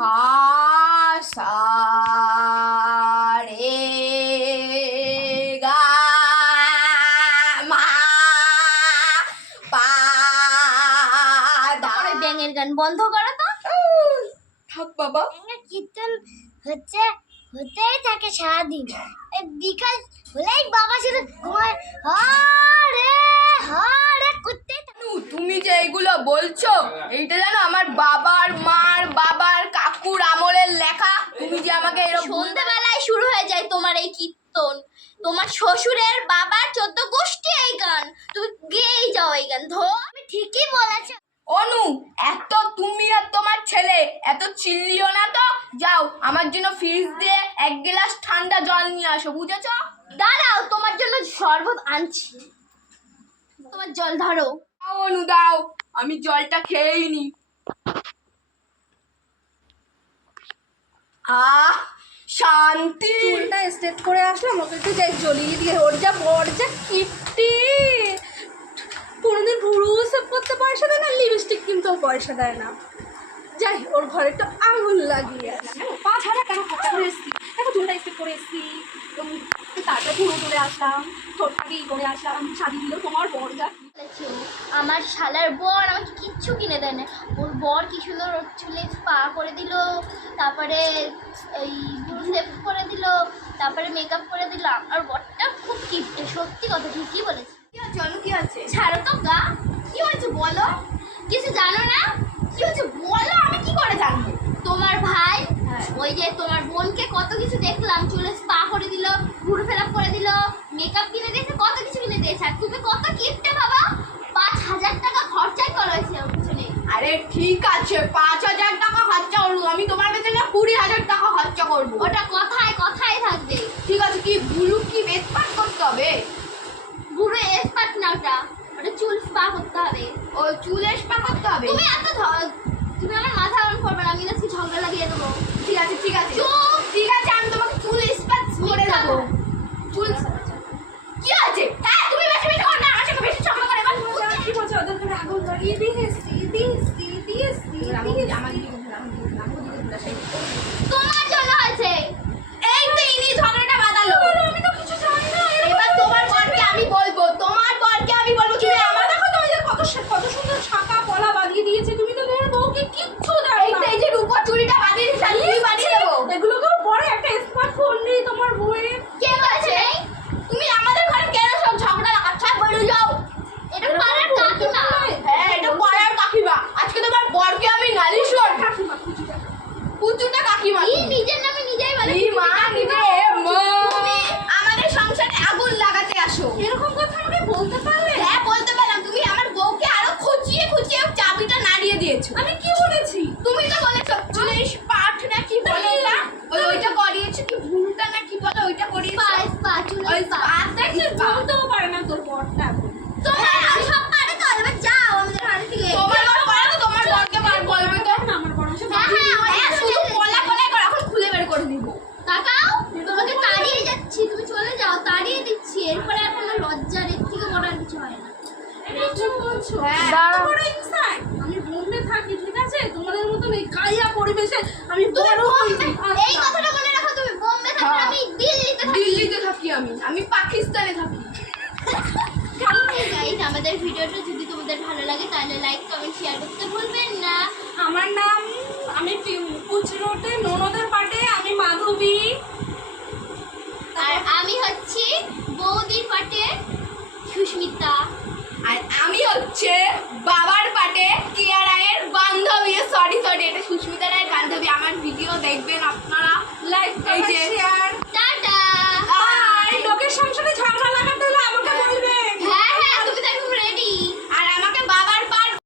সা রে গা মা পা দা। ব্যাঙের গান বন্ধ করো তো। থাক বাবা। কীর্তন হতেই থাকে সারাদিন। এই বিকাল হলেই বাবা শুধু ঘুমায় হরে হরে করতে। তুমি যে এইগুলো বলছো এইটা জানো আমার বাবার মার বাবার কাকুর আমলের লেখা। তুমি যে আমাকে এরকম সন্ধ্যাবেলায় শুরু হয়ে যায় তোমার এই কীর্তন। তোমার শ্বশুরের বাবার 14 গোষ্ঠী এই গান, তুমি গেয়েই যাও এই গান। তুমি ঠিকই বলেছো অনু, এত তুমি আর তোমার ছেলে এত চিল্লিও না তো। যাও আমার জন্য ফ্রিজ দিয়ে 1 গ্লাস ঠান্ডা জল নিয়ে আসো, বুঝেছো? দাঁড়াও, তোমার জন্য শরবত আনছি। তোমার জল ধরো। দাও অনু দাও, আমি জলটা খেয়েই নি। আহ শান্তি। চুলটা স্ট্রেট করে আসলাম, ওকে একটু যাই জ্বলিয়ে দিয়ে। ওর যা বর যা কিপটি, কোনোদিন ভুরু সেভ করতে পয়সা দেয় না, লিপস্টিক কিনতেও পয়সা দেয় না। যাই ওর ঘরে একটু আঙুল লাগিয়ে আসি। 5,000 টাকা খরচা করে এসেছি, দেখো চুলটা স্ট্রেট করে এসেছি, তারপরে ভুরু তুলে আসলাম, ঠোঁটটাকে করে আসলাম, শাড়ি দিল তোমার বর যা। আমার শালার বর আমাকে কিচ্ছু কিনে দেয় না। ওর বর কি সুন্দর ওর চুলে স্পা করে দিল, তারপরে এই ব্রু সেভ করে দিল, তারপরে মেকআপ করে দিল। আর বরটা খুব কিপটে, সত্যি কথা ঠিকই বলেছে। কি আছে অনু, কি আছে? ছাড়ো তো গা, কি হয়েছে বলো? কিছু জানো না? কি হচ্ছে বলো, আমি কি করে জানবো? তোমার ভাই ওই যে তোমার বোনকে কত কিছু দেখলাম, চুলে স্পা করে দিল, ভুরু ফেলাপ করে দিল, মেকআপ কিনে দিয়েছে, কত কিছু কিনে দিয়েছে। আর তুমি কত কিপটে বাবা, 5,000 টাকা খরচাই করেছে ওর পিছনে। আরে ঠিক আছে 5,000 টাকা খরচা করবো, আমি তোমার পেছনে 20,000 টাকা খরচা করবো। ওটা কথায় কথায় থাকবে। ঠিক আছে, কি বুলু কি বেতপাট করতে হবে? ভুরু এক্সপার্ট না, ওটা চুল স্পা করতে হবে। ও চুলে স্পা করতে হবে? তুমি তুমি আমার মাথা গরম করবে না, আমি না ঝগড়া লাগিয়ে দেবো। ঠিক আছে ঠিক আছে চুপ। ঠিক আছে, আমি তোমাকে চুল স্পা করে দেবো। চুল কি আছে? হ্যাঁ তুমি বেশি বেশি কর না, আমার সঙ্গে বেশি ঝগড়া করে। কি বলছো, ওদের ঘরে আঙুল লাগিয়ে দিয়েছি। তোমার জন্য হয়েছে। এই তো ইনি ঝগড়াটা বাঁধালো। আমি তো কিছু জানি না। এবার তোমার বরকে আমি বলবো, তোমার বরকে আমি বলবো। তুমি আমার দেখো তোমাদের কত সুন্দর শাঁখা পলা বাঁধিয়ে দিয়েছে, তুমি তো তোমার বউকে কিচ্ছু দাও এই তো এই যে রূপোর চুড়িটা বাঁধিয়ে দিয়েছি, আমি বাঁধিয়ে দেবো। এগুলোকেও পরে একটা স্মার্টফোন নেই তোমার বউয়ের। কে বলেছে? তুমি আমাদের ঘরে কেন সব ঝগড়া লাগাচ্ছ? বলে যাও। এটা পাড়ার কাকিমা। হ্যাঁ এটা পাড়ার কাকিমা। আজকে তোমার বরকে আমি নালিশ করব। কাকিমা পুচুটা কাকিমা। এই নিজের নামে নিজেই বলে। এই মা নিজে মা। তুমি আমাদের সংসারে আগুন লাগাতে আসো। এরকম কথা আমাকে বলতে পারলে? হ্যাঁ বলতে পারলাম, তুমি আমার বউকে আরো খুঁচিয়ে খুঁচিয়ে চাবিটা নাড়িয়ে দিয়েছো। আমি কি বলেছি? তুমি তো বলেছো চুলে পাঠ না কি বলে না, ওইটা করিয়েছো, কি ভুলটা না কি বলে ওইটা করিয়েছো। স্পা চুল ওই স্পা। দেখছিস বলতেও পারে না তোর বরটা। তোমার সব পারে তো, এবার যাও আমাদের বাড়ি থেকে। তোমার বর পারে তো, তোমার বরকে বলবে তো। না আমার বরং হ্যাঁ শুধু পলা পলা করে এখন খুলে বের করে দিব। তাকাও, তোমাকে তাড়িয়ে যাচ্ছি, তুমি চলে যাও, তাড়িয়ে দিচ্ছি। এরপরে আর কোনো লজ্জার এর থেকে বড় আর কিছু হয় না। আমি বোম্বে থাকি, ঠিক আছে? তোমাদের মতন এই কাইয়া পরিবেশে আমি বড় হইনি। এই কথাটা মনে রাখো, তুমি বোম্বে থাকো, হ্যাঁ। আমি দিল্লিতে থাকি। দিল্লিতে থাকি, আমি পাকিস্তানে থাকি। গাইস, আমাদের ভিডিওটা যদি তোমাদের ভালো লাগে তাহলে লাইক কমেন্ট শেয়ার করতে ভুলবেন না। আমার নাম, আমি কুচরোটে ননদের পাটে, আমি মাধবী। আর আমি হচ্ছি বৌদির পাটে সুস্মিতা। আর আমি হচ্ছে বাবার পাটে কেয়া রায়ের বান্ধবী। সরি এটা সুস্মিতা রায়ের বান্ধবী। আমার ভিডিও দেখবেন আপনারা, লাইক এই যে শেয়ার